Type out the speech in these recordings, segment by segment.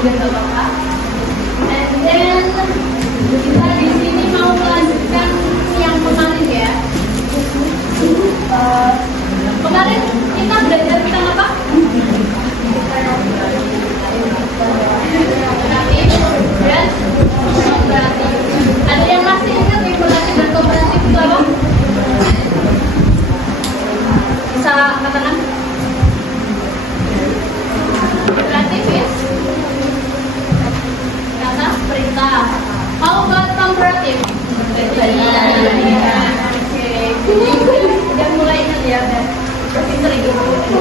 biar nggak apa-apa. And then kita di sini mau melanjutkan yang kemarin ya. Kemarin kita belajar tentang apa? Dan kooperatif. Ada yang masih ingat kooperatif dan kooperatif itu apa? Bisa katakan? Kooperatif is kata perintah. How about comparative? Udah mulai ingat ya, udah pinter gitu.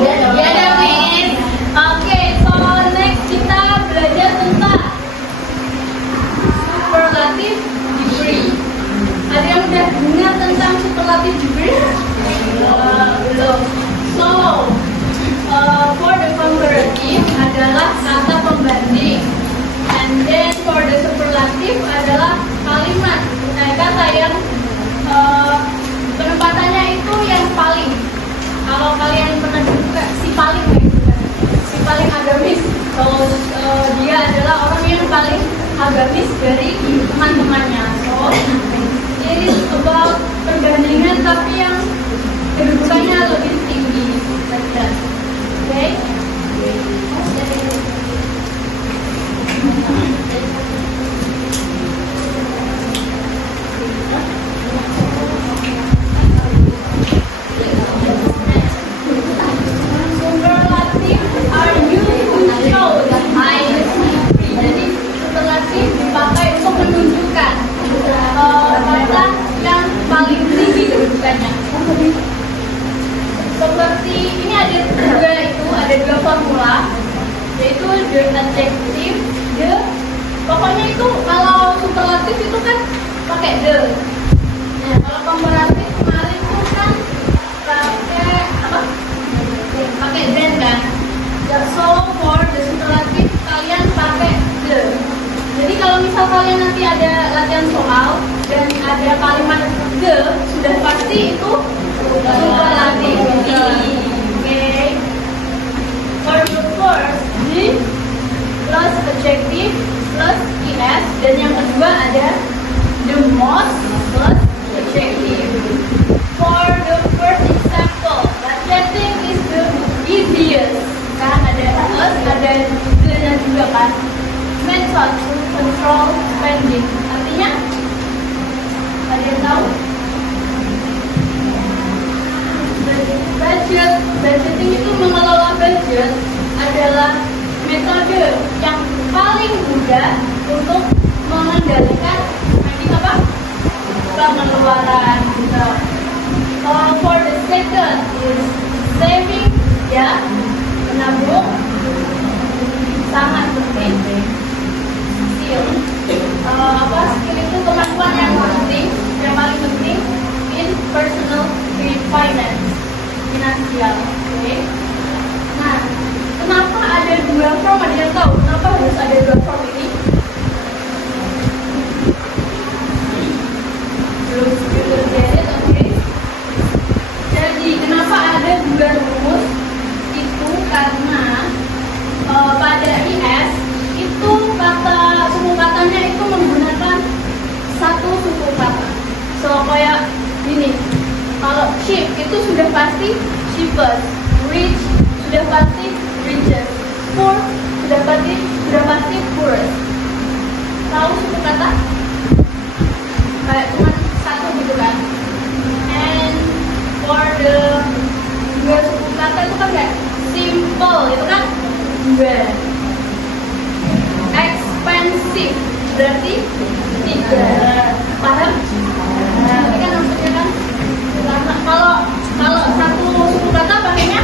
Ya, David. Oke, so next kita belajar tentang superlative degree. Ada yang udah dengar tentang superlative degree? Belum. So, for the comparative adalah kata pembanding, and then for the superlative adalah kalimat, kata yang penempatannya itu yang paling. Kalau kalian pernah juga si paling gitu kan, si paling agamis. So dia adalah orang yang paling agamis dari teman-temannya. So it is about perbandingan tapi yang kedudukannya lebih tinggi. Like that. Okay? Superlative are used to show the highest degree. Jadi superlatif dipakai untuk menunjukkan kata yang paling tinggi kedudukannya. Seperti ini ada dua formula, yaitu the adjective, the. Pokoknya itu kalau superlatif itu kan pakai the. Nah, kalau komparatif kemarin itu kan pakai apa? Pakai then kan. So for the superlatif kalian pakai the. Jadi kalau misal kalian nanti ada latihan soal dan ada kalimat the, sudah pasti itu superlatif. Okay. For the first, the plus adjective plus es, dan yang kedua ada the most plus adjective. For the first example, adjective is the easiest. Kan ada us, ada the-nya juga kan. Method to control spending. Artinya, ada yang tahu? Budgeting itu mengelola budget adalah metode yang paling mudah untuk mengendalikan apa? Pengeluaran. For the second is saving, ya, menabung sangat penting. Skill, skill itu kemampuan yang penting, yang paling penting in personal finance, finansial. Oke. Nah, kenapa ada dua form? Ada yang tahu kenapa harus ada dua form ini? Belum get it, oke. Jadi kenapa ada dua rumus? Itu karena pada IS itu suku katanya itu menggunakan satu suku kata. So kayak gini, kalau cheap itu sudah pasti cheapest, rich sudah pasti richest, poor sudah pasti poorest. Tahu suku kata? Kayak cuma satu gitu kan. And for the dua suku kata itu kan kayak simple itu kan dua. Expensive berarti tiga. Paham? Tapi kan maksudnya kan kalau satu suku kata pakainya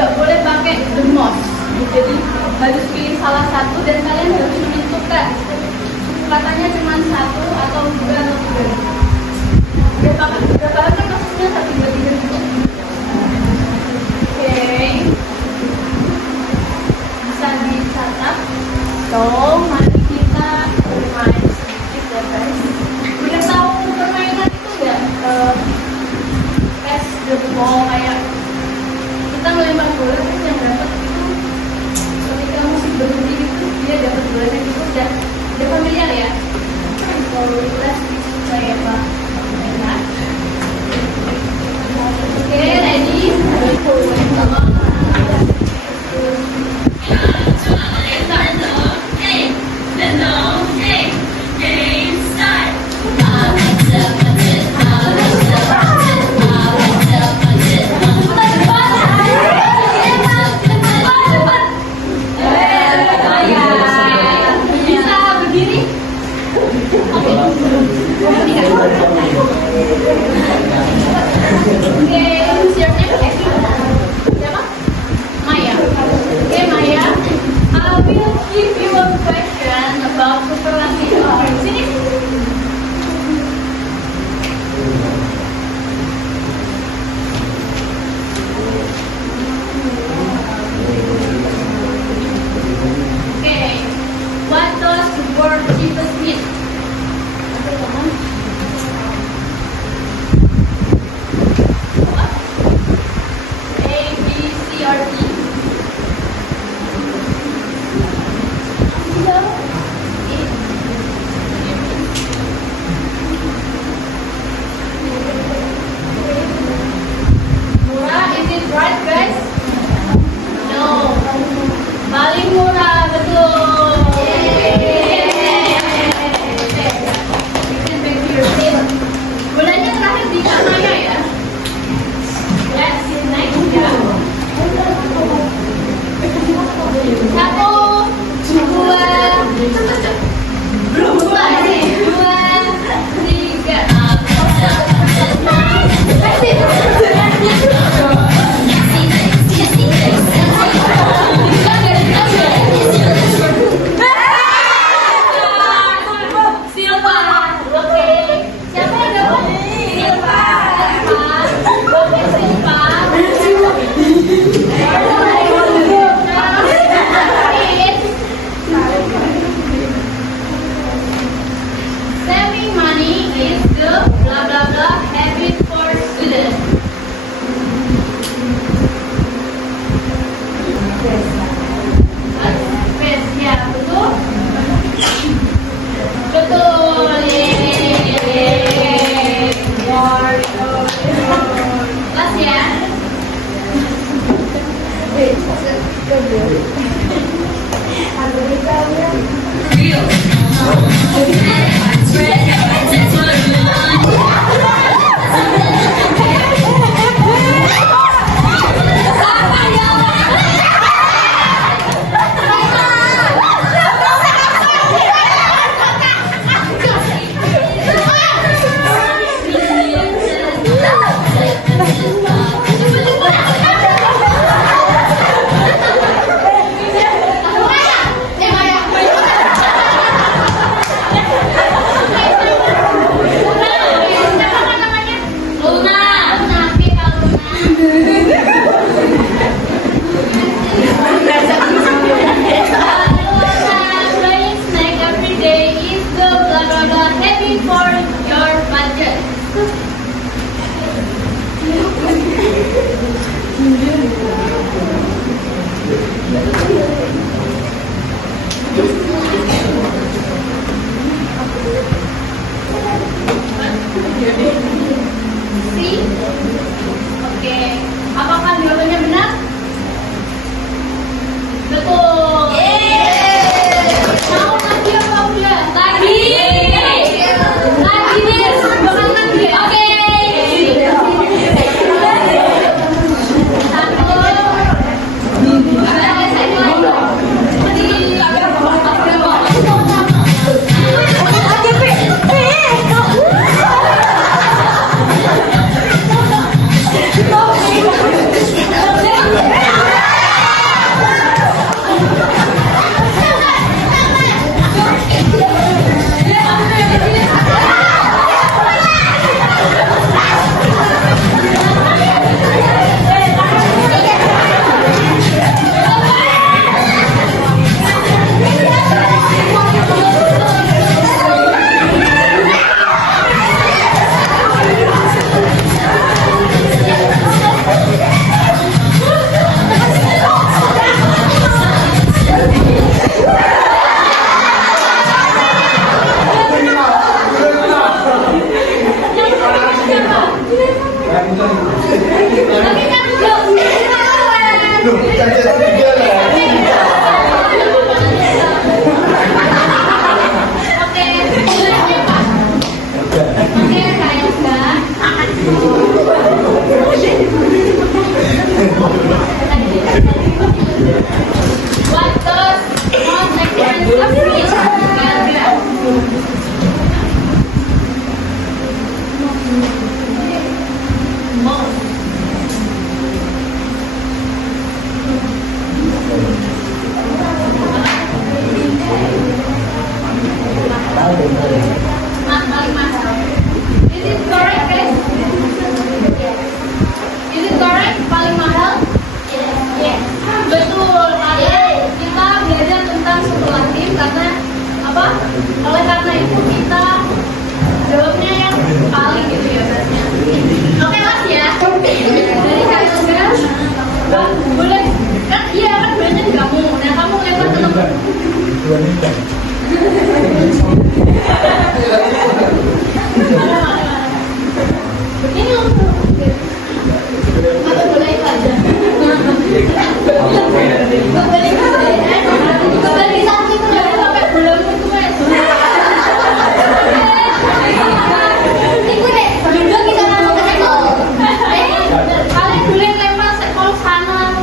nggak boleh pakai the most. Jadi harus pilih salah satu dan kalian harus menentukan suku katanya cuma satu atau dua atau tiga. Berapa kan maksudnya satu dua tiga gitu. Oke, bisa dicatat. So, mari kita bermain sedikit ya guys. Udah tahu permainan itu nggak? Pass the ball, kayak kita melempar bola terus yang dapat itu ketika musik berhenti itu dia dapat bolanya itu udah familiar ya. Kalau let's try ya Pak. Oke, ready? Bisa berdiri? Oke. Oke, siapnya siapa? Maya. Oke, Maya. I will give you a question about superlative. Sini. Okay, what does the word Jesus mean? What? A, B, C, or D? Murah, is it right guys? No. Paling murah, betul. Bulannya terakhir di Kamaya ya. Let's see next ya. Satu, dua, belum mulai. Dua, tiga. Saving money is the blah blah blah habit for students. Best, ya betul. Betul. Kelas ya. Maya. Is it correct, guys? Is it correct? Paling mahal? Yes. Betul. Karena kita belajar tentang superlatif karena apa? Oleh karena itu kita jawabnya yang paling gitu ya berarti. Oke mas ya. Dari kalian boleh kan? Iya kan banyak kamu. Nah kamu lempar ke teman. Ini atau boleh aja. Kembali samping jangan sampai belum itu mas. Itu deh, juga kita mau ke teko. Kalian boleh lempar sekol sana.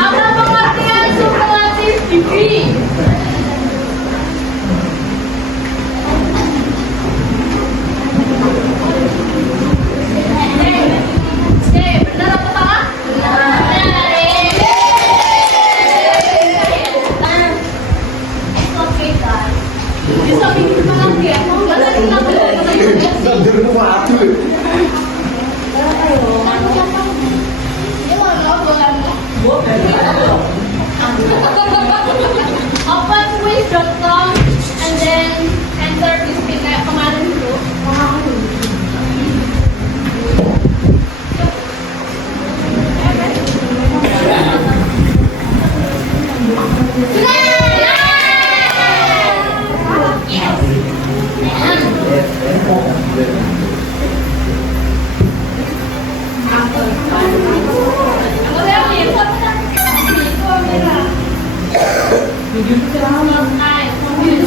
Apa pengertian superlatif degree? Benar atau salah? Benar. Oke guys. Bisa bikin semangat ya. Mau nggak tadi kita open quiz.com and then answer this thing kayak kemarin dulu.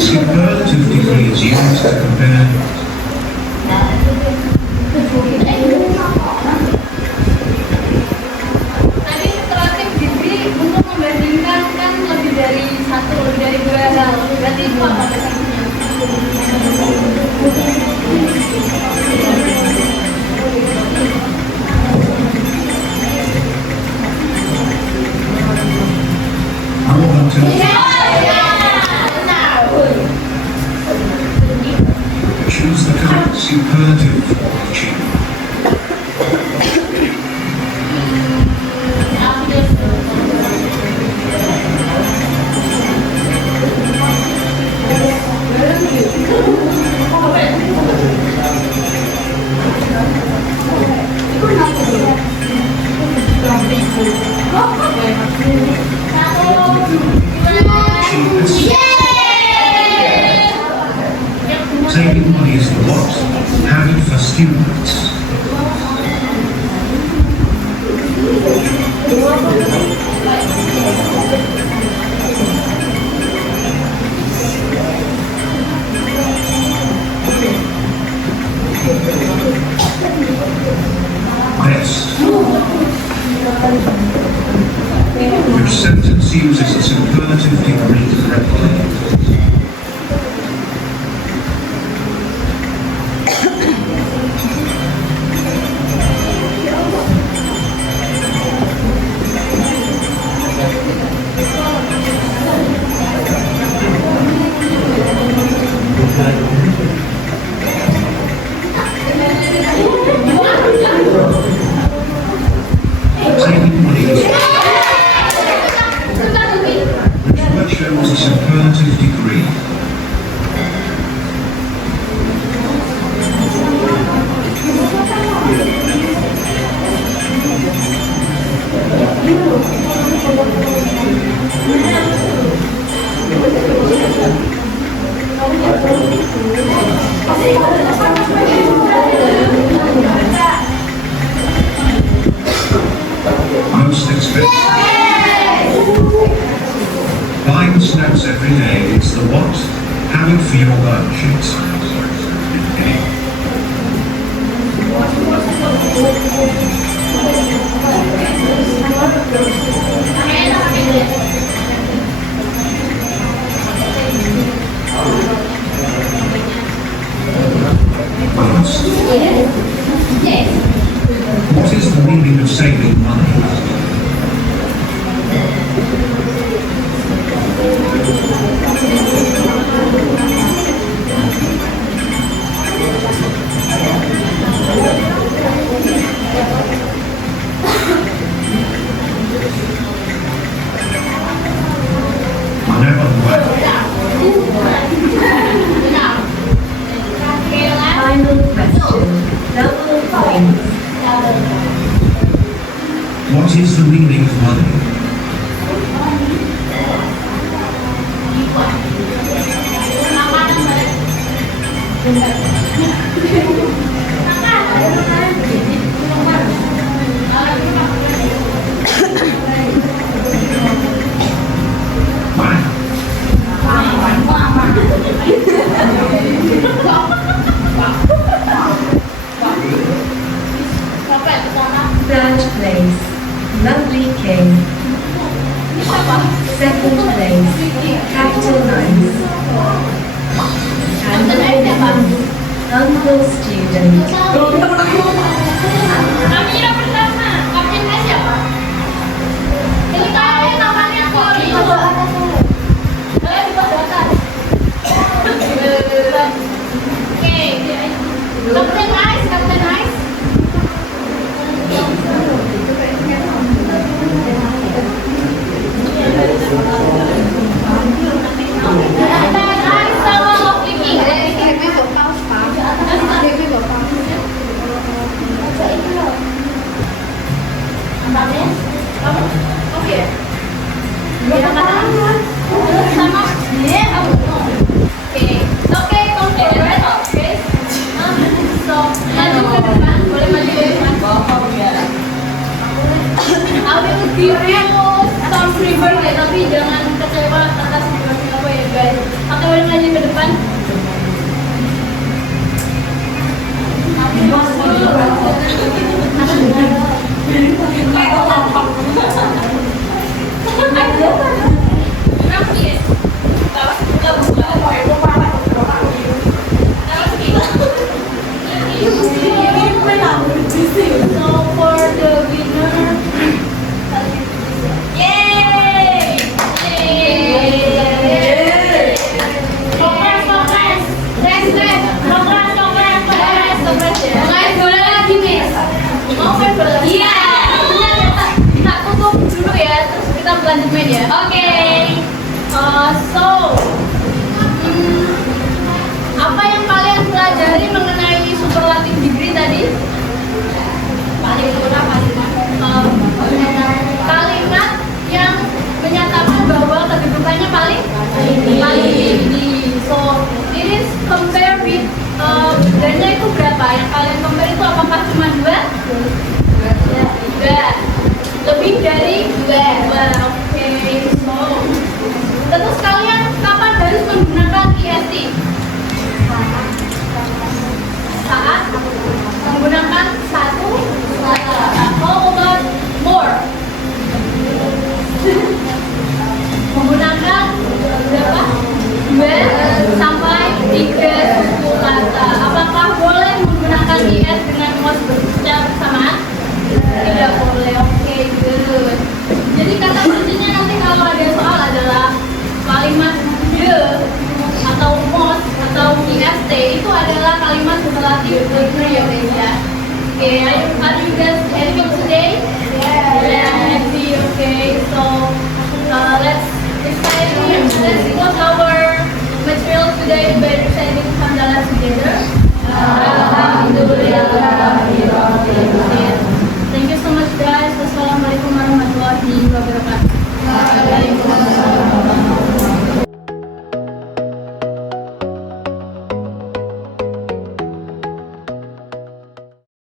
Superlative degree is used to compare Tadi superlatif degree untuk membandingkan kan lebih dari satu, lebih dari dua hal. Berarti itu apa definisinya? I want to choose the correct superlative for achievement. Saving money is the what? Habit for students. Best. Which sentence uses a superlative degree correctly? Saving money is which word shows a superlative degree? Most expensive. Buying snacks every day is the what? Habit for your budget. Most. What is the meaning of saving money? Never well. Final question. Double points. What is the meaning of money? Third place. Lovely King. Second place. Capital Nice. And the Uncle Student. Namanya pertama, kaptennya siapa? Ini kayaknya namanya kok di bawah atas. Di bawah atas. Oke. Kapten Nice, Kapten Nice. Kapten Nice sama Lovely King. Oke. Sama Oke, considerate. Oke. So, maju ke depan, boleh maju ke depan. I will give you some reward ya, tapi jangan kecewa atas reward apa ya guys. Oke, boleh maju ke depan. So for the winner, yay! Yay! Congrats! Next! Congrats! Guys, boleh lagi nih. Mau main bola lagi? Iya. Kita tutup dulu ya, terus kita lanjut main ya. Oke. So, apa yang kalian pelajari mengenai superlative degree tadi? Kalimat yang menyatakan bahwa kedudukannya paling tinggi. So, it is compared with agree on this, yeah. Okay, are you guys having today? Yeah. Happy, okay. So, let's go our material today by reciting Hamdalah together.